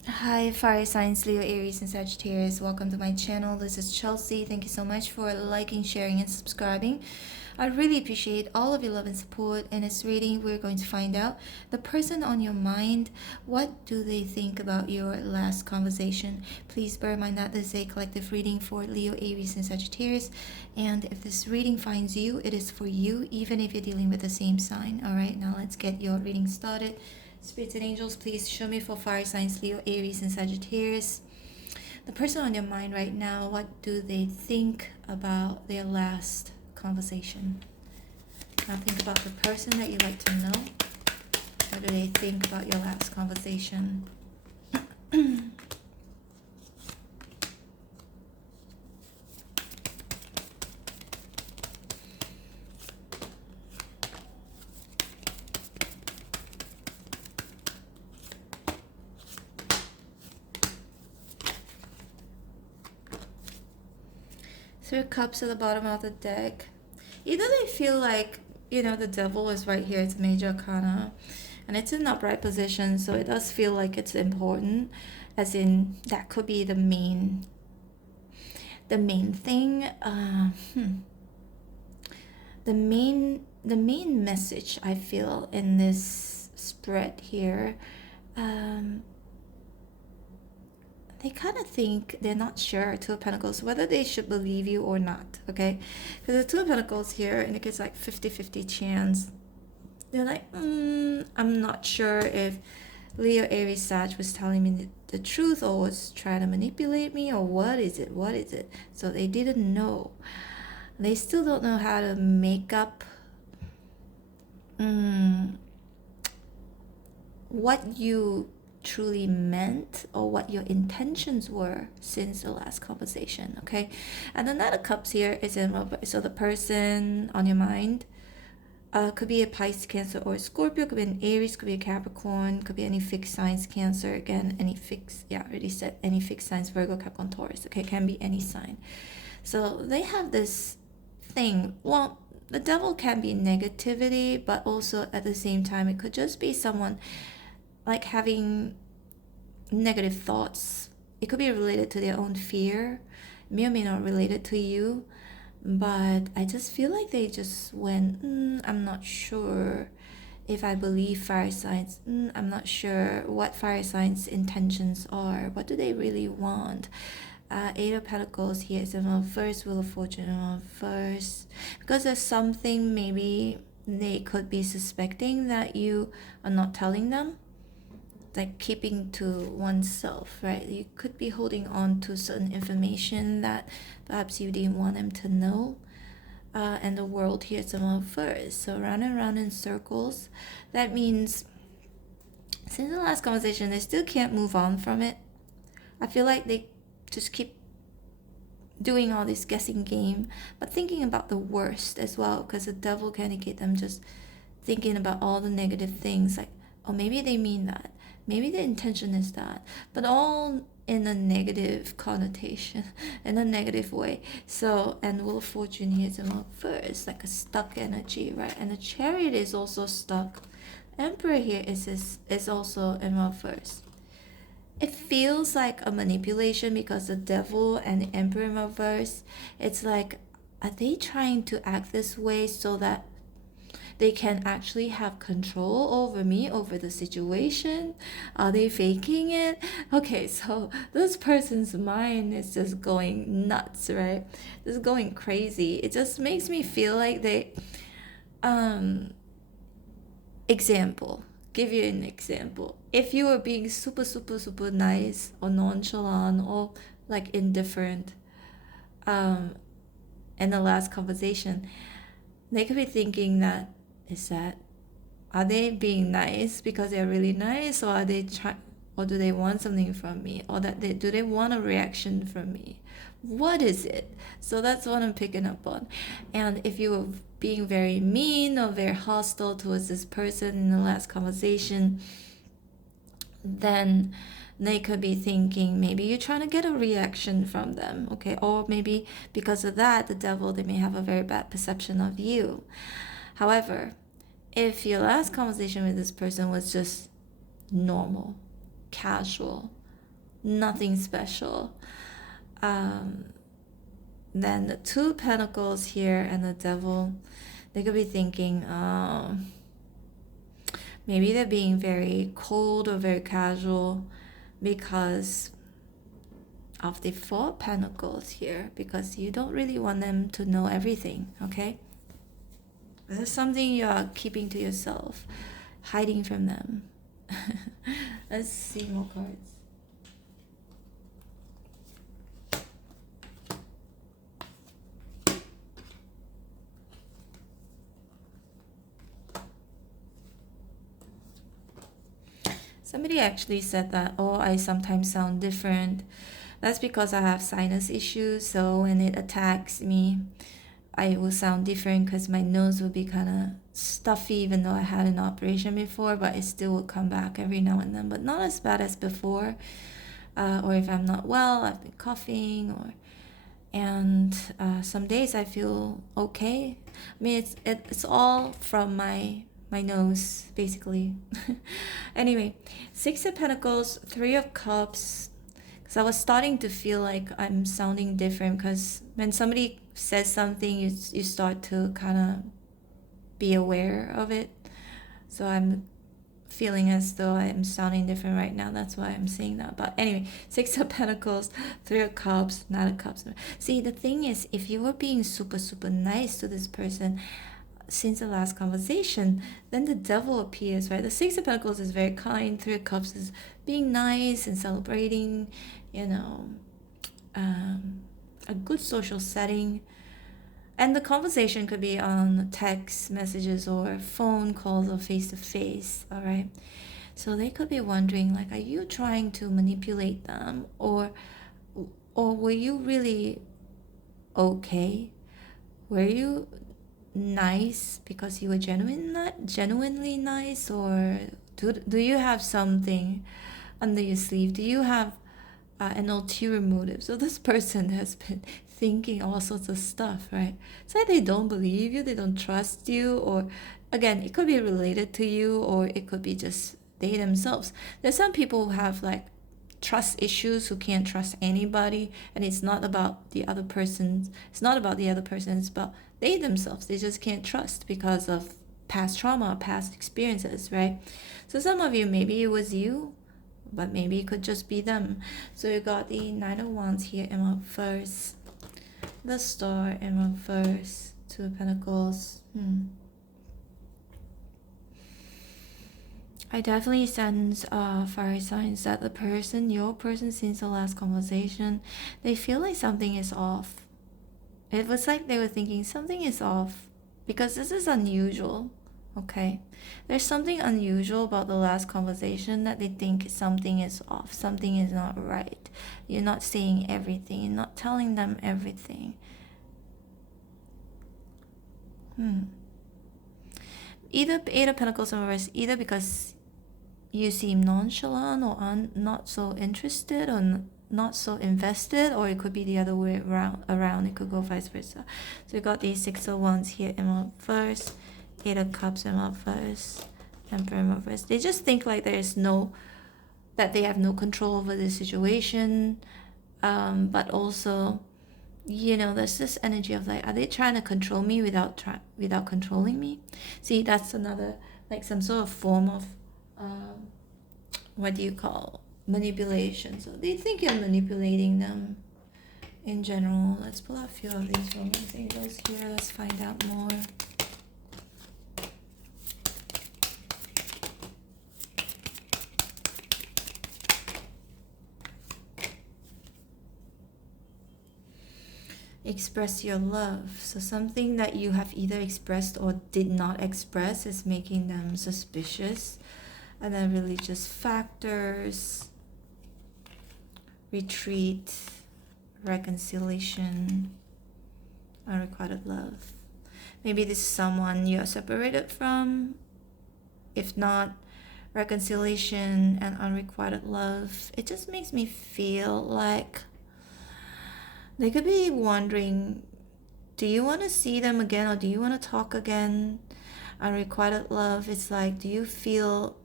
Hi, fire signs, Leo, Aries, and Sagittarius. Welcome to my channel. This is Chelsea. Thank you so much for liking, sharing, and subscribing. I really appreciate all of your love and support. In this reading, we're going to find out the person on your mind. What do they think about your last conversation? Please bear in mind that this is a collective reading for Leo, Aries, and Sagittarius. And if this reading finds you, it is for you, even if you're dealing with the same sign. All right, now let's get your reading started. Spirits and angels, please show me for fire signs, Leo, Aries, and Sagittarius. The person on your mind right now, what do they think about their last conversation? Now think about the person that you like to know. What do they think about your last conversation? Three of Cups at the bottom of the deck. Either they feel like, the devil is right here. It's a major arcana. And it's in upright position, so it does feel like it's important. As in, that could be the main thing. The main message I feel in this spread here. They kind of think they're not sure, Two of Pentacles, whether they should believe you or not, okay? Because the Two of Pentacles here indicates like 50-50 chance. They're like, I'm not sure if Leo, Aries, Sag was telling me the truth or was trying to manipulate me, or what is it? So they didn't know. They still don't know how to make up what you truly meant or what your intentions were since the last conversation, okay? And the Knight of Cups here is in reverse. So the person on your mind could be a Pisces, Cancer, or a Scorpio, could be an Aries, could be a Capricorn, could be any fixed signs, Cancer, again, any fixed, I already said any fixed signs, Virgo, Capricorn, Taurus, okay? Can be any sign. So they have this thing, well, the devil can be negativity, but also at the same time, it could just be someone like having negative thoughts. It could be related to their own fear, may or may not related to you, but I just feel like they just went, I'm not sure if I believe fire signs. I'm not sure what fire signs' intentions are. What do they really want? Eight of Pentacles here is in reverse, Wheel of Fortune in reverse. Because there's something maybe they could be suspecting that you are not telling them, like keeping to oneself, right? You could be holding on to certain information that perhaps you didn't want them to know. And the world here is about first. So round and round in circles. That means since the last conversation, they still can't move on from it. I feel like they just keep doing all this guessing game, but thinking about the worst as well, because the devil can indicate them just thinking about all the negative things, like, oh, maybe they mean that. Maybe the intention is that, but all in a negative connotation, in a negative way. So, and Wheel of Fortune here is about first, like a stuck energy, right? And the Chariot is also stuck. Emperor here is also in reverse. It feels like a manipulation because the devil and the Emperor in reverse, it's like, are they trying to act this way so that they can actually have control over me, over the situation? Are they faking it? Okay, so this person's mind is just going nuts, right? Just going crazy. It just makes me feel like they, example, give you an example. If you were being super, super, super nice or nonchalant or like indifferent, in the last conversation, they could be thinking that, are they being nice because they're really nice, or are they or do they want something from me, or do they want a reaction from me? What is it? So that's what I'm picking up on. And if you were being very mean or very hostile towards this person in the last conversation, then they could be thinking maybe you're trying to get a reaction from them, okay? Or maybe because of that, the devil, they may have a very bad perception of you. However, if your last conversation with this person was just normal, casual, nothing special. Then the Two of Pentacles here and the Devil, they could be thinking, maybe they're being very cold or very casual because of the Four of Pentacles here, because you don't really want them to know everything, okay? There's something you are keeping to yourself, hiding from them. Let's see more cards. Somebody actually said that, oh, I sometimes sound different. That's because I have sinus issues, so when it attacks me, I will sound different because my nose will be kind of stuffy, even though I had an operation before, but it still will come back every now and then, but not as bad as before. Or if I'm not well, I've been coughing, and some days I feel okay. I mean, it's all from my nose, basically. Anyway, Six of Pentacles, Three of Cups. Because I was starting to feel like I'm sounding different, because when somebody says something, you start to kind of be aware of it. So I'm feeling as though I'm sounding different right now. That's why I'm saying that. But anyway, Six of Pentacles, Three of Cups, Knight of Cups. See, the thing is, if you were being super, super nice to this person since the last conversation, then the Devil appears, right? The Six of Pentacles is very kind. Three of Cups is being nice and celebrating, you know, a good social setting. And the conversation could be on text messages or phone calls or face-to-face, all right? So they could be wondering, like, are you trying to manipulate them, or were you really okay? Were you nice because you were genuinely nice, or do you have something under your sleeve? Do you have an ulterior motive? So this person has been thinking all sorts of stuff, right? It's like they don't believe you, they don't trust you, or again, it could be related to you, or it could be just they themselves. There's some people who have like trust issues, who can't trust anybody, and it's not about the other person, it's about they themselves. They just can't trust because of past trauma, past experiences, right? So some of you, maybe it was you, but maybe it could just be them. So you got the Nine of Wands here in reverse, the Star in reverse, Two of Pentacles. I definitely sense fire signs that your person since the last conversation, they feel like something is off. It was like they were thinking something is off because this is unusual, okay? There's something unusual about the last conversation that they think something is off, something is not right. You're not saying everything, you're not telling them everything. Either Eight of Pentacles in reverse, either because you seem nonchalant or not so interested or not so invested, or it could be the other way around. It could go vice versa. So we got these Six of Wands here in reverse, Eight of Cups in reverse, Emperor in reverse. They just think like they have no control over the situation, but also, you know, there's this energy of like, are they trying to control me without controlling me? See, that's another, like, some sort of form of what do you call manipulation. So they think you're manipulating them in general. Let's pull out a few of these romance angels here. Let's find out more. Express your love. So something that you have either expressed or did not express is making them suspicious. And then religious factors, retreat, reconciliation, unrequited love. Maybe this is someone you're separated from. If not, reconciliation and unrequited love. It just makes me feel like they could be wondering, do you want to see them again, or do you want to talk again? Unrequited love, it's like, do you feel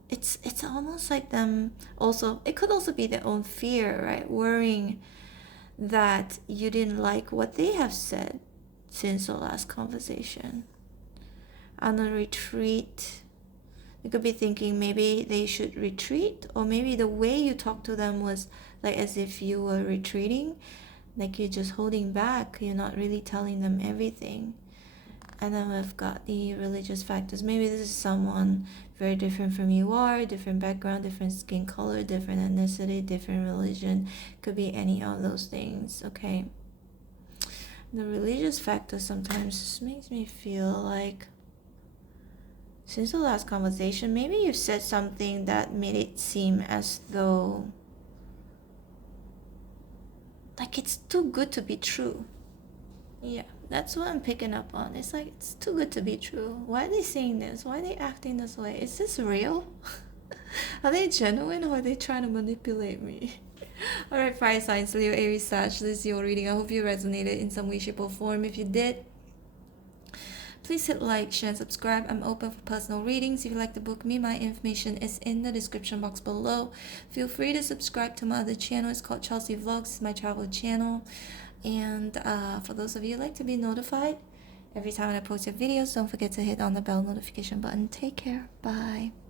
it's almost like them also, it could also be their own fear, right? Worrying that you didn't like what they have said since the last conversation. On a retreat, you could be thinking maybe they should retreat, or maybe the way you talk to them was like as if you were retreating, like you're just holding back, you're not really telling them everything. And then we've got the religious factors. Maybe this is someone very different from you are, different background, different skin color, different ethnicity, different religion. Could be any of those things, okay? The religious factor sometimes just makes me feel like since the last conversation, maybe you said something that made it seem as though like it's too good to be true. Yeah, that's what I'm picking up on. It's like, it's too good to be true. Why are they saying this? Why are they acting this way? Is this real? Are they genuine, or are they trying to manipulate me? Alright, fire signs, Leo, Aries, Sag, this is your reading. I hope you resonated in some way, shape, or form. If you did, please hit like, share, and subscribe. I'm open for personal readings. If you'd like to book me, my information is in the description box below. Feel free to subscribe to my other channel. It's called Chelsea Vlogs. It's my travel channel. And for those of you who like to be notified every time I post your videos, don't forget to hit on the bell notification button. Take care. Bye.